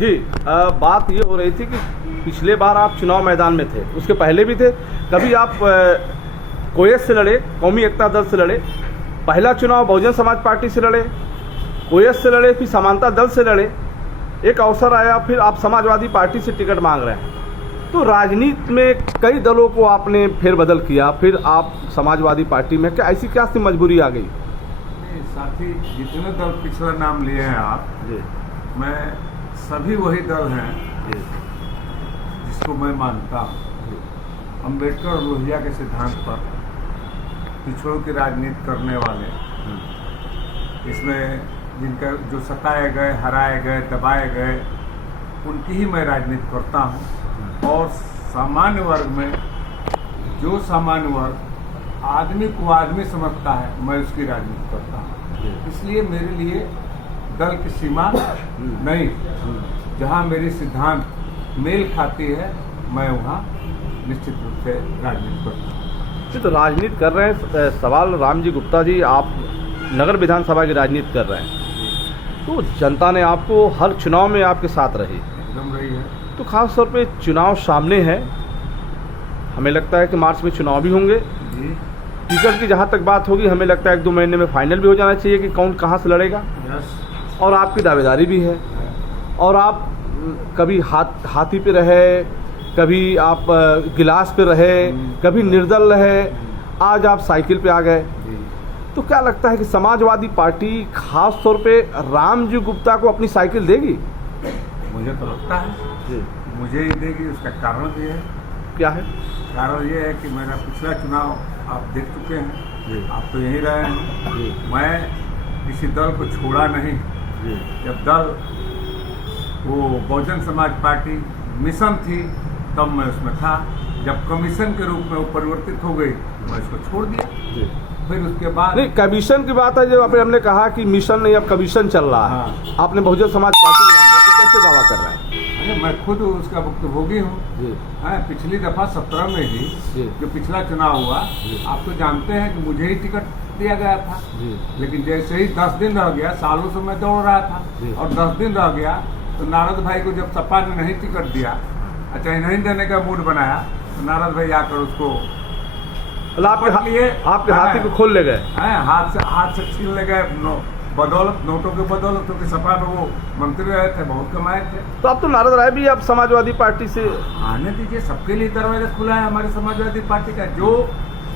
जी बात ये हो रही थी कि पिछले बार आप चुनाव मैदान में थे, उसके पहले भी थे। कभी आप कोयस से लड़े, कौमी एकता दल से लड़े, पहला चुनाव बहुजन समाज पार्टी से लड़े, कोयस से लड़े, फिर समानता दल से लड़े, एक अवसर आया फिर आप समाजवादी पार्टी से टिकट मांग रहे हैं। तो राजनीति में कई दलों को आपने फेरबदल किया, फिर आप समाजवादी पार्टी में, क्या ऐसी क्या सी मजबूरी आ गई? साथी, जितने दल पिछला नाम लिए हैं आप जी, मैं सभी वही दल हैं जी जिसको मैं मानता हूँ। अम्बेडकर और लोहिया के सिद्धांत पर पिछड़ों की राजनीति करने वाले, इसमें जिनका जो सताए गए, हराए गए, दबाए गए, उनकी ही मैं राजनीति करता हूँ। और सामान्य वर्ग में जो सामान्य वर्ग आदमी को आदमी समझता है, मैं उसकी राजनीति करता हूँ। इसलिए मेरे लिए दल की सीमा नहीं, जहाँ मेरी सिद्धांत मेल खाती है मैं वहाँ निश्चित रूप से राजनीति करता हूँ। तो राजनीति कर रहे हैं, सवाल रामजी गुप्ता जी, आप नगर विधानसभा की राजनीति कर रहे हैं, तो जनता ने आपको हर चुनाव में आपके साथ रही, एकदम रही है। तो खास तौर पे चुनाव सामने है, हमें लगता है कि मार्च में चुनाव भी होंगे जी। टिकट की जहाँ तक बात होगी, हमें लगता है 1-2 महीने में फाइनल भी हो जाना चाहिए कि कौन कहाँ से लड़ेगा। और आपकी दावेदारी भी है, और आप कभी हाथी पे रहे, कभी आप गिलास पे रहे, कभी निर्दल रहे, आज आप साइकिल पे आ गए। तो क्या लगता है कि समाजवादी पार्टी खास तौर पे रामजी गुप्ता को अपनी साइकिल देगी? मुझे तो लगता है जी, मुझे ही देगी। उसका कारण भी है। क्या है? कारण ये है कि मेरा पिछला चुनाव आप देख चुके हैं, आप तो यहीं रहे हैं। मैं किसी दल को छोड़ा नहीं। जब दल वो बहुजन समाज पार्टी मिशन थी तब मैं उसमें था। जब कमीशन के रूप में वो परिवर्तित हो गई, मैं इसको छोड़ दिया। फिर उसके बाद नहीं, कमीशन की बात है जो हमने कहा कि मिशन नहीं, अब कमीशन चल रहा है। हाँ। आपने बहुजन समाज पार्टी के नाम पे कैसे दावा कर रहे हैं? अरे मैं खुद उसका भुक्तभोगी हूँ। पिछली दफा 17 में ही जो पिछला चुनाव हुआ, आप तो जानते हैं कि मुझे ही टिकट दिया गया था। लेकिन जैसे ही 10 दिन रह गया, सालों से मैं दौड़ रहा था, और 10 दिन रह गया तो नारद भाई को जब सपा ने नहीं टिकट दिया, अच्छा नहीं देने का मूड बनाया, तो नारद भाई आकर उसको आपके हाथी को खोल ले गए, हाथ से छीन ले गए। बदौलत नोटों के बदौलत, क्योंकि सपा में वो मंत्री रहे थे, बहुत कमाए थे। तो अब तो नारद राय भी अब समाजवादी पार्टी से आने दीजिए, सबके लिए दरवाजा खुला है हमारी समाजवादी पार्टी का। जो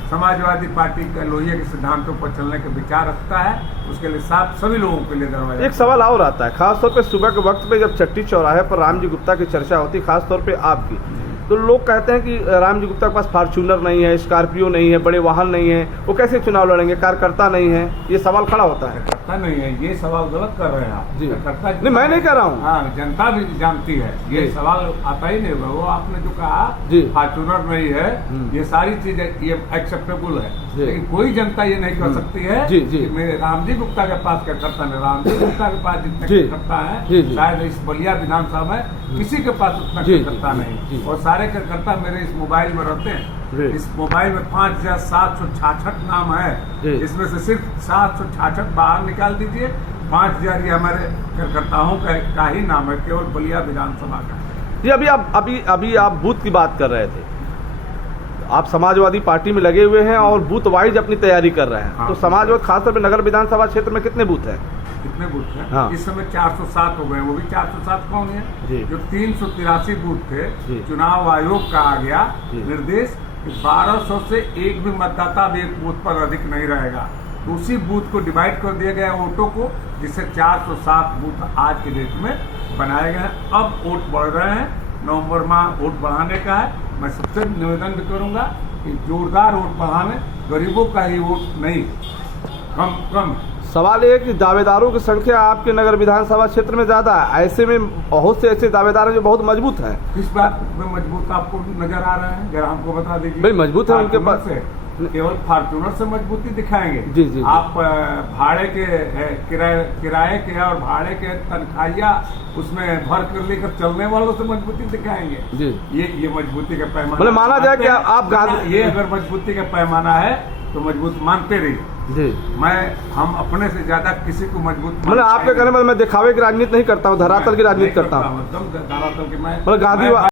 समाजवादी पार्टी का लोहिया के सिद्धांतों पर चलने का विचार रखता है, उसके लिए सभी लोगों के लिए दरवाजा। एक सवाल और आता है, खासतौर पे सुबह के वक्त पे जब चट्टी चौराहे पर रामजी गुप्ता की चर्चा होती है, खासतौर पे आपकी, तो लोग कहते हैं कि रामजी गुप्ता के पास फॉर्च्यूनर नहीं है, स्कॉर्पियो नहीं है, बड़े वाहन नहीं है, वो कैसे चुनाव लड़ेंगे, कार्यकर्ता नहीं है, ये सवाल खड़ा होता है। करता नहीं है, ये सवाल गलत कर रहे हैं आप जी। करता नहीं, मैं नहीं कह रहा हूँ। हाँ, जनता भी जानती है, ये सवाल आता ही नहीं होगा। वो आपने जो कहा फॉर्च्यूनर नहीं है, ये सारी चीजें ये एक्सेप्टेबल है, लेकिन कोई जनता ये नहीं कर सकती है कि मेरे रामजी गुप्ता के पास कार्यकर्ता नहीं। रामजी गुप्ता के पास जितने कार्यकर्ता है, शायद इस बलिया विधानसभा में किसी के पास उतना कार्यकर्ता नहीं, और सारे कार्यकर्ता मेरे इस मोबाइल में रहते हैं। इस मोबाइल में 5766 नाम है, इसमें से सिर्फ 766 बाहर निकाल दीजिए। 5000 ये हमारे कार्यकर्ताओं का ही नाम है, केवल बलिया विधानसभा का। जी, अभी आप बूथ की बात कर रहे थे, आप समाजवादी पार्टी में लगे हुए हैं और बूथ वाइज अपनी तैयारी कर रहे हैं। हाँ। तो समाजवादी खासतौर पर नगर विधानसभा क्षेत्र में कितने बूथ हैं? कितने बूथ हैं? हाँ। इस समय 407 हो गए। वो भी 407 कौन है? जो 383 बूथ थे, चुनाव आयोग का आ गया निर्देश 1200 से एक भी मतदाता भी एक बूथ पर अधिक नहीं रहेगा। तो उसी बूथ को डिवाइड कर दिया गया वोटों को, जिससे 407 बूथ आज के डेट में बनाए गए हैं। अब वोट बढ़ रहे हैं, नवंबर माह वोट बढ़ाने का है। मैं सबसे निवेदन भी करूंगा कि जोरदार वोट बढ़ाने, गरीबों का ही वोट नहीं, कम। सवाल ये है कि दावेदारों की संख्या आपके नगर विधानसभा क्षेत्र में ज्यादा है, ऐसे में बहुत से ऐसे दावेदार हैं जो बहुत मजबूत हैं। किस बात में मजबूत आपको नजर आ रहे हैं, जरा हमको बता दीजिए। भाई मजबूत है उनके पास, केवल फॉर्च्यूनर से मजबूती दिखाएंगे जी। आप भाड़े के किराए के और भाड़े के तनख्वाहिया उसमें भर कर लेकर चलने वालों से मजबूती दिखाएंगे जी। ये मजबूती का पैमाना, माना जाए कि आप ये अगर मजबूती का पैमाना है तो मजबूत मानते रहिए। जी। हम अपने से ज्यादा किसी को मजबूत मतलब आपके कहने में मैं दिखावे की राजनीति नहीं करता हूँ, धरातल की राजनीति करता हूँ। धरातल की मैं गांधी